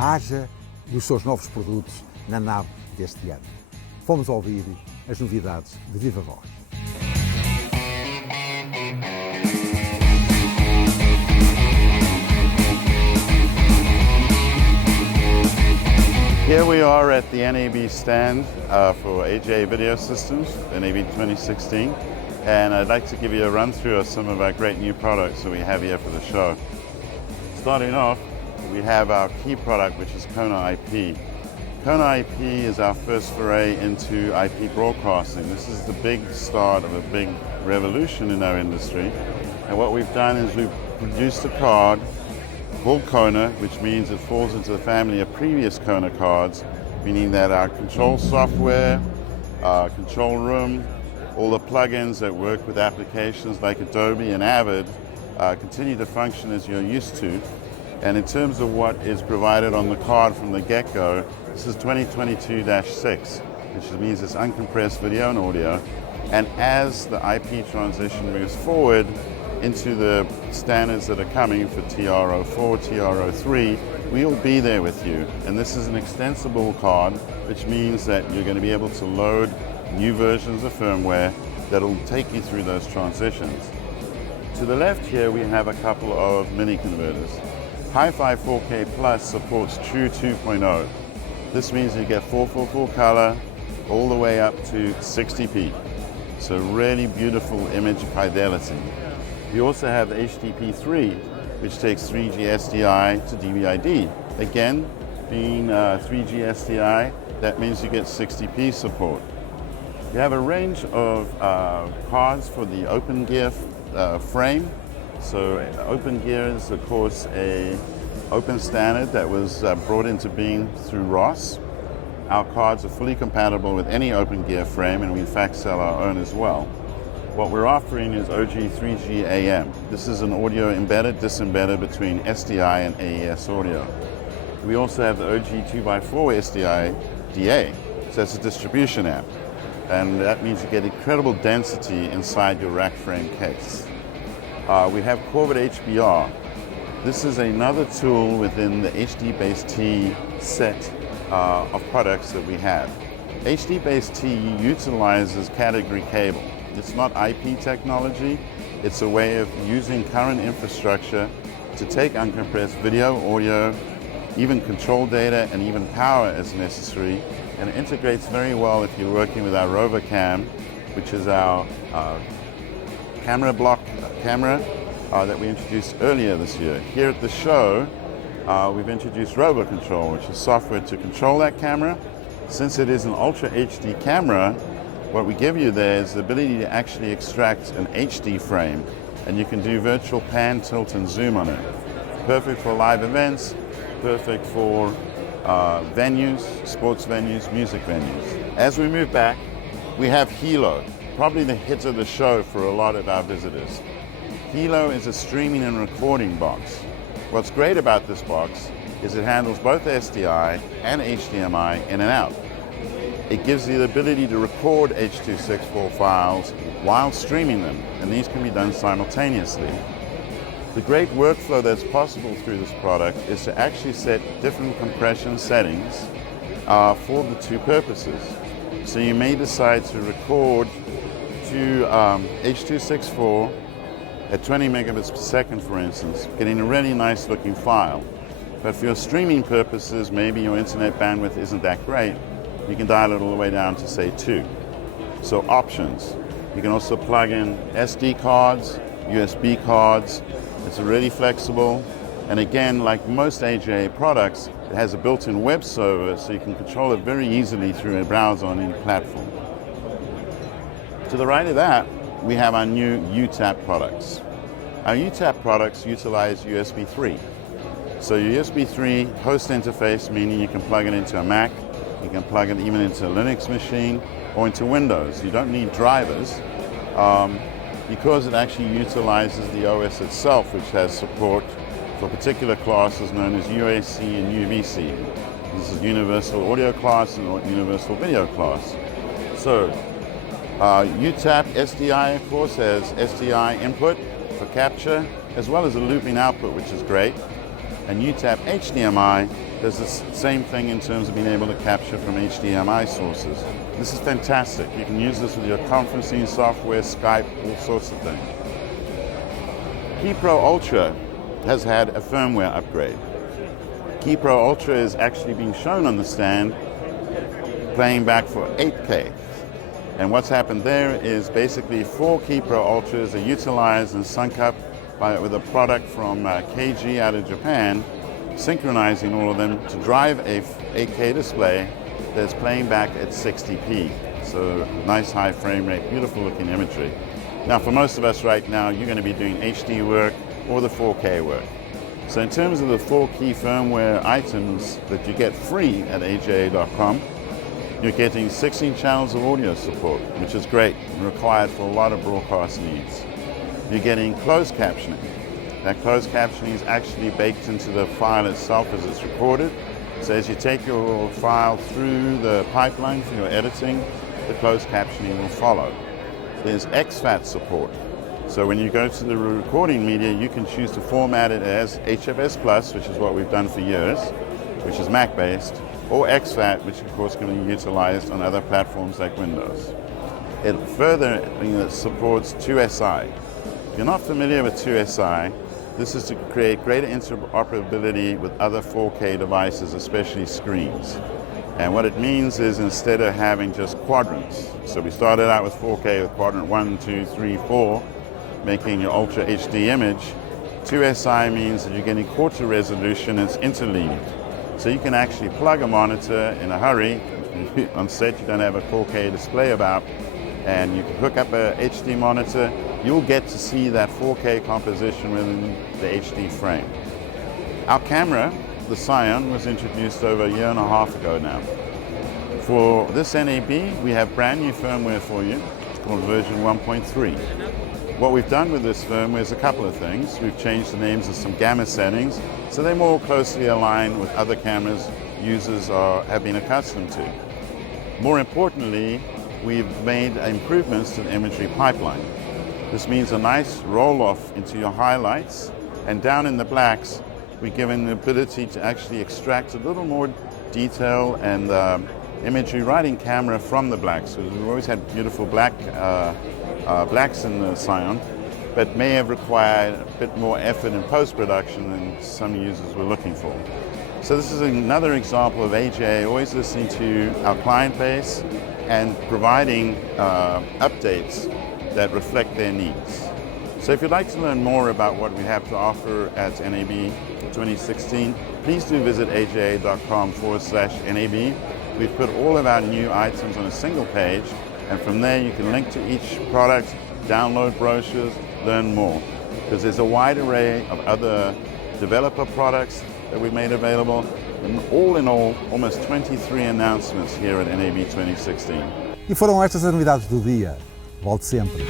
a AJA e os seus novos produtos na nave deste ano. Fomos ouvir as novidades de viva voz. Here we are at the NAB stand for AJ Video Systems, NAB 2016, and I'd like to give you a run through of some of our great new products that we have here for the show. Starting off, we have our key product, which is Kona IP. Kona IP is our first foray into IP broadcasting. This is the big start of a big revolution in our industry, and what we've done is we've produced a card called Kona, which means it falls into the family of previous Kona cards, meaning that our control software, our control room, all the plugins that work with applications like Adobe and Avid continue to function as you're used to. And in terms of what is provided on the card from the get-go, this is 2022-6, which means it's uncompressed video and audio. And as the IP transition moves forward into the standards that are coming for TR04, TR03, we will be there with you. And this is an extensible card, which means that you're going to be able to load new versions of firmware that will take you through those transitions. To the left here, we have a couple of mini converters. Hi-Fi 4K Plus supports True 2.0. This means you get 444 color all the way up to 60p. So really beautiful image fidelity. We also have the HDP3, which takes 3G SDI to DVI-D. Again, being 3G SDI, that means you get 60p support. You have a range of cards for the Open Gear frame. So Open Gear is, of course, a open standard that was brought into being through ROS. Our cards are fully compatible with any Open Gear frame, and we in fact sell our own as well. What we're offering is OG 3G AM. This is an audio embedded, disembedded between SDI and AES audio. We also have the OG 2x4 SDI DA, so that's a distribution amp. And that means you get incredible density inside your rack frame case. We have Corvid HBR. This is another tool within the HD-Base-T set of products that we have. HD-Base-T utilizes category cable. It's not IP technology, it's a way of using current infrastructure to take uncompressed video, audio, even control data, and even power as necessary, and it integrates very well if you're working with our Rover Cam, which is our camera block camera that we introduced earlier this year. Here at the show, we've introduced Rover Control, which is software to control that camera. Since it is an Ultra HD camera, what we give you there is the ability to actually extract an HD frame, and you can do virtual pan, tilt, and zoom on it. Perfect for live events, perfect for venues, sports venues, music venues. As we move back, we have Hilo, probably the hit of the show for a lot of our visitors. Hilo is a streaming and recording box. What's great about this box is it handles both SDI and HDMI in and out. It gives you the ability to record H.264 files while streaming them, and these can be done simultaneously. The great workflow that's possible through this product is to actually set different compression settings for the two purposes. So you may decide to record to H.264 at 20 megabits per second, for instance, getting a really nice looking file. But for your streaming purposes, maybe your internet bandwidth isn't that great, you can dial it all the way down to say 2. So options. You can also plug in SD cards, USB cards. It's really flexible. And again, like most AJA products, it has a built-in web server, so you can control it very easily through a browser on any platform. To the right of that, we have our new UTAP products. Our UTAP products utilize USB 3. So your USB 3 host interface, meaning you can plug it into a Mac, you can plug it even into a Linux machine or into Windows. You don't need drivers because it actually utilizes the OS itself, which has support for particular classes known as UAC and UVC. This is Universal Audio Class and Universal Video Class. So UTAP SDI, of course, has SDI input for capture, as well as a looping output, which is great. And UTAP HDMI There's the same thing in terms of being able to capture from HDMI sources. This is fantastic. You can use this with your conferencing software, Skype, all sorts of things. KeyPro Ultra has had a firmware upgrade. KeyPro Ultra is actually being shown on the stand playing back for 8K. And what's happened there is basically 4 KeyPro Ultras are utilized and sunk up with a product from KG out of Japan, synchronizing all of them to drive a 8K display that's playing back at 60p. So nice high frame rate, beautiful looking imagery. Now for most of us right now, you're going to be doing HD work or the 4K work. So in terms of the 4 key firmware items that you get free at AJA.com, you're getting 16 channels of audio support, which is great and required for a lot of broadcast needs. You're getting closed captioning. That closed captioning is actually baked into the file itself as it's recorded. So as you take your file through the pipeline for your editing, the closed captioning will follow. There's exFAT support. So when you go to the recording media, you can choose to format it as HFS+, which is what we've done for years, which is Mac-based, or exFAT, which of course can be utilized on other platforms like Windows. It further supports 2SI. If you're not familiar with 2SI, this is to create greater interoperability with other 4K devices, especially screens. And what it means is instead of having just quadrants, so we started out with 4K with quadrant 1, 2, 3, 4, making your Ultra HD image. 2SI means that you're getting quarter resolution and it's interleaved. So you can actually plug a monitor in a hurry. On set you don't have a 4K display about, and you can hook up a HD monitor. You'll get to see that 4K composition within the HD frame. Our camera, the Scion, was introduced over a year and a half ago now. For this NAB, we have brand new firmware for you. It's called version 1.3. What we've done with this firmware is a couple of things. We've changed the names of some gamma settings so they're more closely aligned with other cameras users have been accustomed to. More importantly, we've made improvements to the imagery pipeline. This means a nice roll-off into your highlights, and down in the blacks, we're given the ability to actually extract a little more detail and imagery right in camera from the blacks. So we've always had beautiful blacks in the Scion, but may have required a bit more effort in post-production than some users were looking for. So this is another example of AJA always listening to our client base and providing updates that reflect their needs. So if you'd like to learn more about what we have to offer at NAB 2016, please do visit aja.com/NAB. We've put all of our new items on a single page, and from there you can link to each product, download brochures, learn more. Because there's a wide array of other developer products that we've made available, and all in all, almost 23 announcements here at NAB 2016. E foram estas as novidades do dia. Volte sempre.